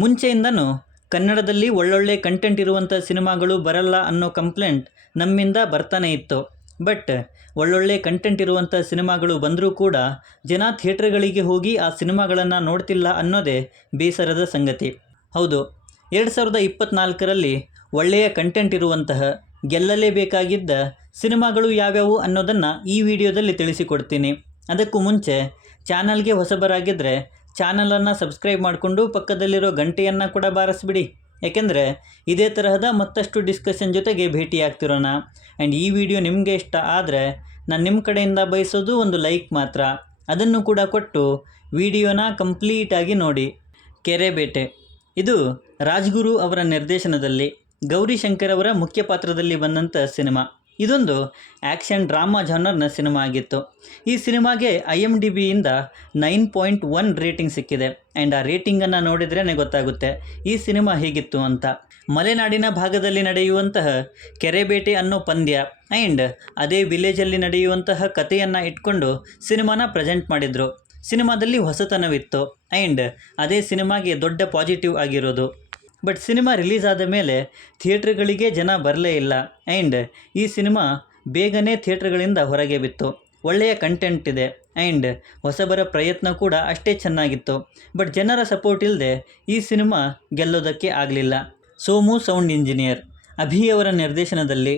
ಮುಂಚೆಯಿಂದನೂ ಕನ್ನಡದಲ್ಲಿ ಒಳ್ಳೊಳ್ಳೆ ಕಂಟೆಂಟ್ ಇರುವಂಥ ಸಿನಿಮಾಗಳು ಬರಲ್ಲ ಅನ್ನೋ ಕಂಪ್ಲೇಂಟ್ ನಮ್ಮಿಂದ ಬರ್ತಾನೆ ಇತ್ತು. ಬಟ್ ಒಳ್ಳೊಳ್ಳೆ ಕಂಟೆಂಟ್ ಇರುವಂಥ ಸಿನಿಮಾಗಳು ಬಂದರೂ ಕೂಡ ಜನ ಥಿಯೇಟ್ರ್ಗಳಿಗೆ ಹೋಗಿ ಆ ಸಿನಿಮಾಗಳನ್ನು ನೋಡ್ತಿಲ್ಲ ಅನ್ನೋದೇ ಬೇಸರದ ಸಂಗತಿ. ಹೌದು, 2024ರಲ್ಲಿ ಒಳ್ಳೆಯ ಕಂಟೆಂಟ್ ಇರುವಂತಹ ಗೆಲ್ಲಲೇಬೇಕಾಗಿದ್ದ ಸಿನಿಮಾಗಳು ಯಾವ್ಯಾವು ಅನ್ನೋದನ್ನು ಈ ವಿಡಿಯೋದಲ್ಲಿ ತಿಳಿಸಿಕೊಡ್ತೀನಿ. ಅದಕ್ಕೂ ಮುಂಚೆ ಚಾನಲ್ಗೆ ಹೊಸಬರಾಗಿದ್ದರೆ ಚಾನಲನ್ನು ಸಬ್ಸ್ಕ್ರೈಬ್ ಮಾಡಿಕೊಂಡು ಪಕ್ಕದಲ್ಲಿರೋ ಗಂಟೆಯನ್ನು ಕೂಡ ಬಾರಿಸ್ಬಿಡಿ. ಏಕೆಂದರೆ ಇದೇ ತರಹದ ಮತ್ತಷ್ಟು ಡಿಸ್ಕಷನ್ ಜೊತೆಗೆ ಭೇಟಿಯಾಗ್ತಿರೋಣ. ಆ್ಯಂಡ್ ಈ ವಿಡಿಯೋ ನಿಮಗೆ ಇಷ್ಟ ಆದರೆ ನಾನು ನಿಮ್ಮ ಕಡೆಯಿಂದ ಬಯಸೋದು ಒಂದು ಲೈಕ್ ಮಾತ್ರ. ಅದನ್ನು ಕೂಡ ಕೊಟ್ಟು ವಿಡಿಯೋನ ಕಂಪ್ಲೀಟಾಗಿ ನೋಡಿ. ಕೆರೆಬೇಟೆ ಇದು ರಾಜ್ಗುರು ಅವರ ನಿರ್ದೇಶನದಲ್ಲಿ ಗೌರಿಶಂಕರ್ ಅವರ ಮುಖ್ಯ ಪಾತ್ರದಲ್ಲಿ ಬಂದಂಥ ಸಿನಿಮಾ. ಇದೊಂದು ಆ್ಯಕ್ಷನ್ ಡ್ರಾಮಾ ಜಾನರ್ನ ಸಿನಿಮಾ ಆಗಿತ್ತು. ಈ ಸಿನಿಮಾಗೆ IMDbಯಿಂದ 9.1 ರೇಟಿಂಗ್ ಸಿಕ್ಕಿದೆ. ಆ್ಯಂಡ್ ಆ ರೇಟಿಂಗನ್ನು ನೋಡಿದ್ರೇ ಗೊತ್ತಾಗುತ್ತೆ ಈ ಸಿನಿಮಾ ಹೇಗಿತ್ತು ಅಂತ. ಮಲೆನಾಡಿನ ಭಾಗದಲ್ಲಿ ನಡೆಯುವಂತಹ ಕೆರೆಬೇಟೆ ಅನ್ನೋ ಪಂದ್ಯ ಆ್ಯಂಡ್ ಅದೇ ವಿಲೇಜಲ್ಲಿ ನಡೆಯುವಂತಹ ಕಥೆಯನ್ನು ಇಟ್ಕೊಂಡು ಸಿನಿಮಾನ ಪ್ರೆಸೆಂಟ್ ಮಾಡಿದರು. ಸಿನಿಮಾದಲ್ಲಿ ಹೊಸತನವಿತ್ತು ಆ್ಯಂಡ್ ಅದೇ ಸಿನಿಮಾಗೆ ದೊಡ್ಡ ಪಾಸಿಟಿವ್ ಆಗಿರೋದು. ಬಟ್ ಸಿನಿಮಾ ರಿಲೀಸ್ ಆದ ಮೇಲೆ ಥಿಯೇಟ್ರ್ಗಳಿಗೆ ಜನ ಬರಲೇ ಇಲ್ಲ ಆ್ಯಂಡ್ ಈ ಸಿನಿಮಾ ಬೇಗನೆ ಥಿಯೇಟ್ರ್ಗಳಿಂದ ಹೊರಗೆ ಬಿತ್ತು. ಒಳ್ಳೆಯ ಕಂಟೆಂಟ್ ಇದೆ ಆ್ಯಂಡ್ ಹೊಸಬರ ಪ್ರಯತ್ನ ಕೂಡ ಅಷ್ಟೇ ಚೆನ್ನಾಗಿತ್ತು. ಬಟ್ ಜನರ ಸಪೋರ್ಟ್ ಇಲ್ಲದೆ ಈ ಸಿನಿಮಾ ಗೆಲ್ಲೋದಕ್ಕೆ ಆಗಲಿಲ್ಲ. ಸೋಮು ಸೌಂಡ್ ಇಂಜಿನಿಯರ್ ಅಭಿ ಅವರ ನಿರ್ದೇಶನದಲ್ಲಿ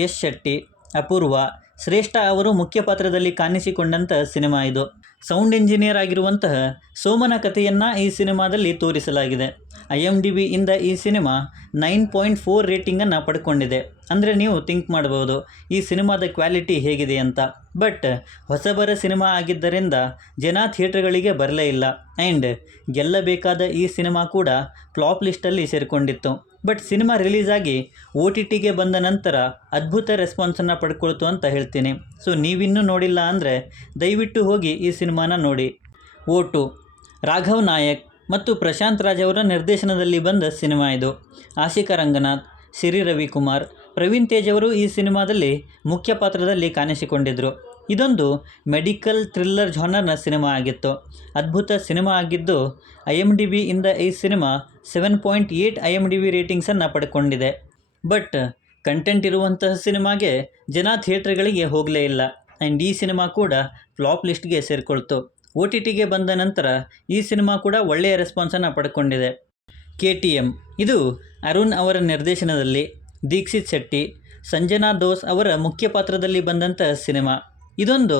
ಯಶ್ ಶೆಟ್ಟಿ, ಅಪೂರ್ವ, ಶ್ರೇಷ್ಠ ಅವರು ಮುಖ್ಯ ಪಾತ್ರದಲ್ಲಿ ಕಾಣಿಸಿಕೊಂಡಂಥ ಸಿನಿಮಾ ಇದು. ಸೌಂಡ್ ಇಂಜಿನಿಯರ್ ಆಗಿರುವಂತಹ ಸೋಮನ ಕಥೆಯನ್ನು ಈ ಸಿನಿಮಾದಲ್ಲಿ ತೋರಿಸಲಾಗಿದೆ. IMDbಯಿಂದ ಈ ಸಿನಿಮಾ 9.4 ರೇಟಿಂಗನ್ನು ಪಡ್ಕೊಂಡಿದೆ. ಅಂದರೆ ನೀವು ಥಿಂಕ್ ಮಾಡ್ಬೋದು ಈ ಸಿನಿಮಾದ ಕ್ವಾಲಿಟಿ ಹೇಗಿದೆ ಅಂತ. ಬಟ್ ಹೊಸಬರ ಸಿನಿಮಾ ಆಗಿದ್ದರಿಂದ ಜನ ಥಿಯೇಟ್ರ್ಗಳಿಗೆ ಬರಲೇ ಇಲ್ಲ ಆ್ಯಂಡ್ ಗೆಲ್ಲಬೇಕಾದ ಈ ಸಿನಿಮಾ ಕೂಡ ಫ್ಲಾಪ್ ಲಿಸ್ಟಲ್ಲಿ ಸೇರಿಕೊಂಡಿತ್ತು. ಬಟ್ ಸಿನಿಮಾ ರಿಲೀಸ್ ಆಗಿ OTTಗೆ ಬಂದ ನಂತರ ಅದ್ಭುತ ರೆಸ್ಪಾನ್ಸನ್ನು ಪಡ್ಕೊಳ್ತು ಅಂತ ಹೇಳ್ತೀನಿ. ಸೊ ನೀವಿನ್ನೂ ನೋಡಿಲ್ಲ ಅಂದರೆ ದಯವಿಟ್ಟು ಹೋಗಿ ಈ ಸಿನಿಮಾನ ನೋಡಿ. ಓಟು ರಾಘವ್ ನಾಯಕ್ ಮತ್ತು ಪ್ರಶಾಂತ್ ರಾಜ್ ಅವರ ನಿರ್ದೇಶನದಲ್ಲಿ ಬಂದ ಸಿನಿಮಾ ಇದು. ಆಶಿಕಾ ರಂಗನಾಥ್, ಸಿರಿ ರವಿಕುಮಾರ್, ಪ್ರವೀಣ್ ತೇಜ್ ಅವರು ಈ ಸಿನಿಮಾದಲ್ಲಿ ಮುಖ್ಯ ಪಾತ್ರದಲ್ಲಿ ಕಾಣಿಸಿಕೊಂಡಿದ್ದರು. ಇದೊಂದು ಮೆಡಿಕಲ್ ಥ್ರಿಲ್ಲರ್ ಜಾನರ್ನ ಸಿನಿಮಾ ಆಗಿತ್ತು. ಅದ್ಭುತ ಸಿನಿಮಾ ಆಗಿದ್ದು IMDbಯಿಂದ ಈ ಸಿನಿಮಾ 7.8 IMDb ರೇಟಿಂಗ್ಸನ್ನು ಪಡ್ಕೊಂಡಿದೆ. ಬಟ್ ಕಂಟೆಂಟ್ ಇರುವಂತಹ ಸಿನಿಮಾಗೆ ಜನ ಥಿಯೇಟ್ರ್ಗಳಿಗೆ ಹೋಗಲೇ ಇಲ್ಲ ಆ್ಯಂಡ್ ಈ ಸಿನಿಮಾ ಕೂಡ ಫ್ಲಾಪ್ ಲಿಸ್ಟ್ಗೆ ಸೇರಿಕೊಳ್ತು. OTTಗೆ ಬಂದ ನಂತರ ಈ ಸಿನಿಮಾ ಕೂಡ ಒಳ್ಳೆಯ ರೆಸ್ಪಾನ್ಸನ್ನು ಪಡ್ಕೊಂಡಿದೆ. KTM ಇದು ಅರುಣ್ ಅವರ ನಿರ್ದೇಶನದಲ್ಲಿ ದೀಕ್ಷಿತ್ ಶೆಟ್ಟಿ, ಸಂಜನಾ ದೋಸ್ ಅವರ ಮುಖ್ಯ ಪಾತ್ರದಲ್ಲಿ ಬಂದಂಥ ಸಿನಿಮಾ. ಇದೊಂದು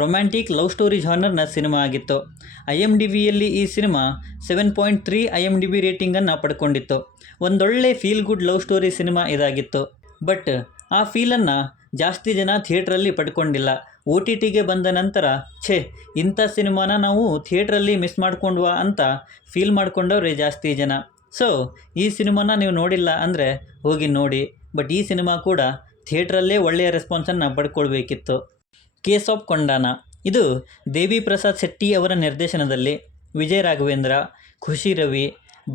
ರೊಮ್ಯಾಂಟಿಕ್ ಲವ್ ಸ್ಟೋರಿ ಜಾನರ್ನ ಸಿನಿಮಾ ಆಗಿತ್ತು. IMDbಯಲ್ಲಿ ಈ ಸಿನಿಮಾ 7.3 IMDb ರೇಟಿಂಗನ್ನು ಪಡ್ಕೊಂಡಿತ್ತು. ಒಂದೊಳ್ಳೆ feel good love story cinema ಇದಾಗಿತ್ತು. ಬಟ್ ಆ ಫೀಲನ್ನು ಜಾಸ್ತಿ ಜನ ಥಿಯೇಟ್ರಲ್ಲಿ ಪಡ್ಕೊಂಡಿಲ್ಲ. OTTಗೆ ಬಂದ ನಂತರ ಇಂಥ ಸಿನಿಮಾನ ನಾವು ಥಿಯೇಟ್ರಲ್ಲಿ ಮಿಸ್ ಮಾಡ್ಕೊಂಡ್ವಾ ಅಂತ ಫೀಲ್ ಮಾಡ್ಕೊಂಡವ್ರೆ ಜಾಸ್ತಿ ಜನ. ಸೊ ಈ ಸಿನಿಮಾನ ನೀವು ನೋಡಿಲ್ಲ ಅಂದರೆ ಹೋಗಿ ನೋಡಿ. ಬಟ್ ಈ ಸಿನಿಮಾ ಕೂಡ ಥಿಯೇಟ್ರಲ್ಲೇ ಒಳ್ಳೆಯ ರೆಸ್ಪಾನ್ಸನ್ನು ಪಡ್ಕೊಳ್ಬೇಕಿತ್ತು. ಕೇಸ್ ಆಫ್ ಕೊಂಡಾನ ಇದು ದೇವಿ ಪ್ರಸಾದ್ ಶೆಟ್ಟಿ ಅವರ ನಿರ್ದೇಶನದಲ್ಲಿ ವಿಜಯ್ ರಾಘವೇಂದ್ರ, ಖುಷಿ ರವಿ,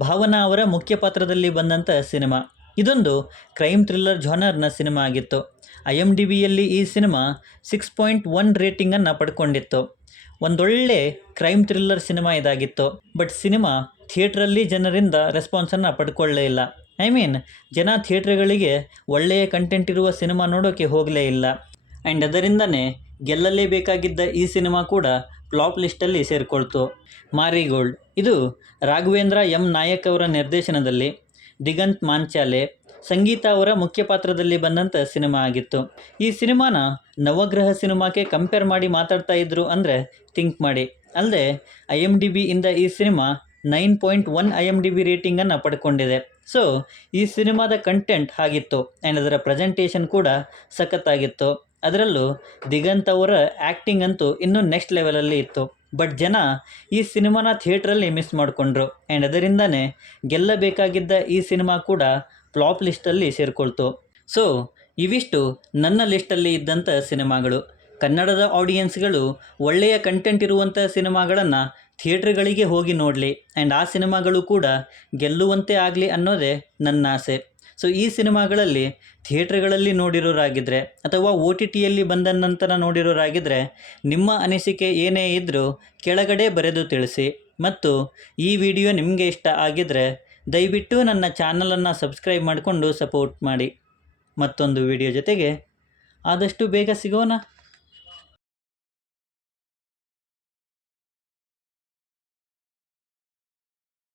ಭಾವನಾ ಅವರ ಮುಖ್ಯ ಪಾತ್ರದಲ್ಲಿ ಬಂದಂಥ ಸಿನಿಮಾ. ಇದೊಂದು ಕ್ರೈಮ್ ಥ್ರಿಲ್ಲರ್ ಜಾನರ್ನ ಸಿನಿಮಾ ಆಗಿತ್ತು. IMDbಯಲ್ಲಿ ಈ ಸಿನಿಮಾ 6.1 ರೇಟಿಂಗನ್ನು ಪಡ್ಕೊಂಡಿತ್ತು. ಒಂದೊಳ್ಳೆ ಕ್ರೈಮ್ ಥ್ರಿಲ್ಲರ್ ಸಿನಿಮಾ ಇದಾಗಿತ್ತು. ಬಟ್ ಸಿನಿಮಾ ಥಿಯೇಟ್ರಲ್ಲಿ ಜನರಿಂದ ರೆಸ್ಪಾನ್ಸನ್ನು ಪಡ್ಕೊಳ್ಳೇ ಇಲ್ಲ. ಜನ ಥಿಯೇಟ್ರ್ಗಳಿಗೆ ಒಳ್ಳೆಯ ಕಂಟೆಂಟ್ ಇರುವ ಸಿನಿಮಾ ನೋಡೋಕ್ಕೆ ಹೋಗಲೇ ಇಲ್ಲ ಆ್ಯಂಡ್ ಅದರಿಂದನೇ ಗೆಲ್ಲಲೇಬೇಕಾಗಿದ್ದ ಈ ಸಿನಿಮಾ ಕೂಡ ಫ್ಲಾಪ್ ಲಿಸ್ಟಲ್ಲಿ ಸೇರಿಕೊಳ್ತು. ಮಾರಿಗೋಲ್ಡ್ ಇದು ರಾಘವೇಂದ್ರ M ನಾಯಕ್ ಅವರ ನಿರ್ದೇಶನದಲ್ಲಿ ದಿಗಂತ್ ಮಾಂಚಾಲೆ, ಸಂಗೀತ ಅವರ ಮುಖ್ಯ ಪಾತ್ರದಲ್ಲಿ ಬಂದಂಥ ಸಿನಿಮಾ ಆಗಿತ್ತು. ಈ ಸಿನಿಮಾನ ನವಗ್ರಹ ಸಿನಿಮಾಕ್ಕೆ ಕಂಪೇರ್ ಮಾಡಿ ಮಾತಾಡ್ತಾ ಇದ್ರು ಅಂದರೆ ಥಿಂಕ್ ಮಾಡಿ. ಅಲ್ಲದೆ IMDbಯಿಂದ ಈ ಸಿನಿಮಾ 9.1 IMDb ರೇಟಿಂಗನ್ನು ಪಡ್ಕೊಂಡಿದೆ. ಸೊ ಈ ಸಿನಿಮಾದ ಕಂಟೆಂಟ್ ಆಗಿತ್ತು ಆ್ಯಂಡ್ ಅದರ ಪ್ರೆಸೆಂಟೇಷನ್ ಕೂಡ ಸಖತ್ತಾಗಿತ್ತು. ಅದರಲ್ಲೂ ದಿಗಂತ್ ಅವರ ಆ್ಯಕ್ಟಿಂಗ್ ಅಂತೂ ಇನ್ನೂ ನೆಕ್ಸ್ಟ್ ಲೆವೆಲಲ್ಲಿ ಇತ್ತು. ಬಟ್ ಜನ ಈ ಸಿನಿಮಾನ ಥಿಯೇಟ್ರಲ್ಲಿ ಮಿಸ್ ಮಾಡಿಕೊಂಡ್ರು ಆ್ಯಂಡ್ ಅದರಿಂದನೇ ಗೆಲ್ಲಬೇಕಾಗಿದ್ದ ಈ ಸಿನಿಮಾ ಕೂಡ ಫ್ಲಾಪ್ ಲಿಸ್ಟಲ್ಲಿ ಸೇರಿಕೊಳ್ತು. ಸೊ ಇವಿಷ್ಟು ನನ್ನ ಲಿಸ್ಟಲ್ಲಿ ಇದ್ದಂಥ ಸಿನಿಮಾಗಳು. ಕನ್ನಡದ ಆಡಿಯನ್ಸ್ಗಳು ಒಳ್ಳೆಯ ಕಂಟೆಂಟ್ ಇರುವಂಥ ಸಿನಿಮಾಗಳನ್ನು ಥಿಯೇಟ್ರ್ಗಳಿಗೆ ಹೋಗಿ ನೋಡಲಿ ಆ್ಯಂಡ್ ಆ ಸಿನಿಮಾಗಳು ಕೂಡ ಗೆಲ್ಲುವಂತೆ ಆಗಲಿ ಅನ್ನೋದೇ ನನ್ನ ಆಸೆ. ಸೊ ಈ ಸಿನಿಮಾಗಳಲ್ಲಿ ಥಿಯೇಟ್ರ್ಗಳಲ್ಲಿ ನೋಡಿರೋರಾಗಿದ್ದರೆ ಅಥವಾ OTTಯಲ್ಲಿ ಬಂದ ನಂತರ ನೋಡಿರೋರಾಗಿದ್ದರೆ ನಿಮ್ಮ ಅನಿಸಿಕೆ ಏನೇ ಇದ್ದರೂ ಕೆಳಗಡೆ ಬರೆದು ತಿಳಿಸಿ. ಮತ್ತು ಈ ವಿಡಿಯೋ ನಿಮಗೆ ಇಷ್ಟ ಆಗಿದರೆ ದಯವಿಟ್ಟು ನನ್ನ ಚಾನಲನ್ನು ಸಬ್ಸ್ಕ್ರೈಬ್ ಮಾಡಿಕೊಂಡು ಸಪೋರ್ಟ್ ಮಾಡಿ. ಮತ್ತೊಂದು ವಿಡಿಯೋ ಜೊತೆಗೆ ಆದಷ್ಟು ಬೇಗ ಸಿಗೋಣ.